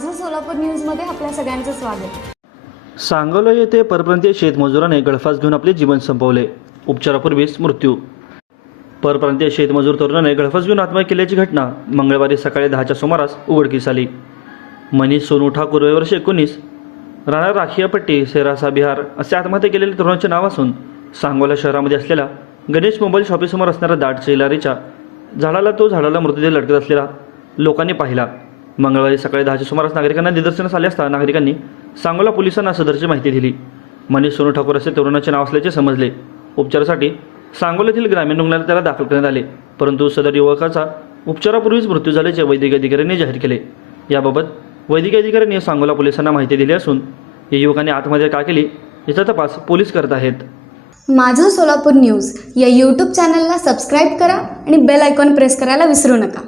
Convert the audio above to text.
माझं सोलापूर न्यूजमध्ये आपल्या सगळ्यांचं स्वागत। सांगोला येथे परप्रांतीय शेतमजुराने गळफास घेऊन आपले जीवन संपवले। उपचारापूर्वीच मृत्यू। परप्रांतीय शेतमजूर तरुणाने गळफास घेऊन आत्महत्या केल्याची घटना मंगळवारी सकाळी 10च्या सुमारास उघडकीस आली। मनीष सोनू ठाकूर वय वर्ष 19, राणा राखियापट्टी सेरासा बिहार असे आत्महत्या केलेल्या तरुणाचे नाव असून सांगोला शहरामध्ये असलेल्या गणेश मोबाईल शॉपीसमोर असणाऱ्या दाट शेलारीच्या झाडाला मृतदेह लटकत असलेला लोकांनी पाहिला। मंगळवारी सकाळी 10च्या सुमारास नागरिकांना निदर्शनास आले असता नागरिकांनी सांगोला पोलिसांना सदरची माहिती दिली। मनीष सोनू ठाकूर असे तरुणाचे नाव असल्याचे समजले। उपचारासाठी सांगोल्यातील ग्रामीण रुग्णालयात त्याला दाखल करण्यात आले, परंतु सदर युवकाचा उपचारापूर्वीच मृत्यू झाल्याचे वैद्यकीय अधिकाऱ्यांनी जाहीर केले। याबाबत वैद्यकीय अधिकाऱ्यांनी सांगोला पोलिसांना माहिती दिली असून या युवकाने आत्महत्या का केली याचा तपास पोलीस करत आहेत। माझं सोलापूर न्यूज या यूट्यूब चॅनलला सबस्क्राईब करा आणि बेल आयकॉन प्रेस करायला विसरू नका।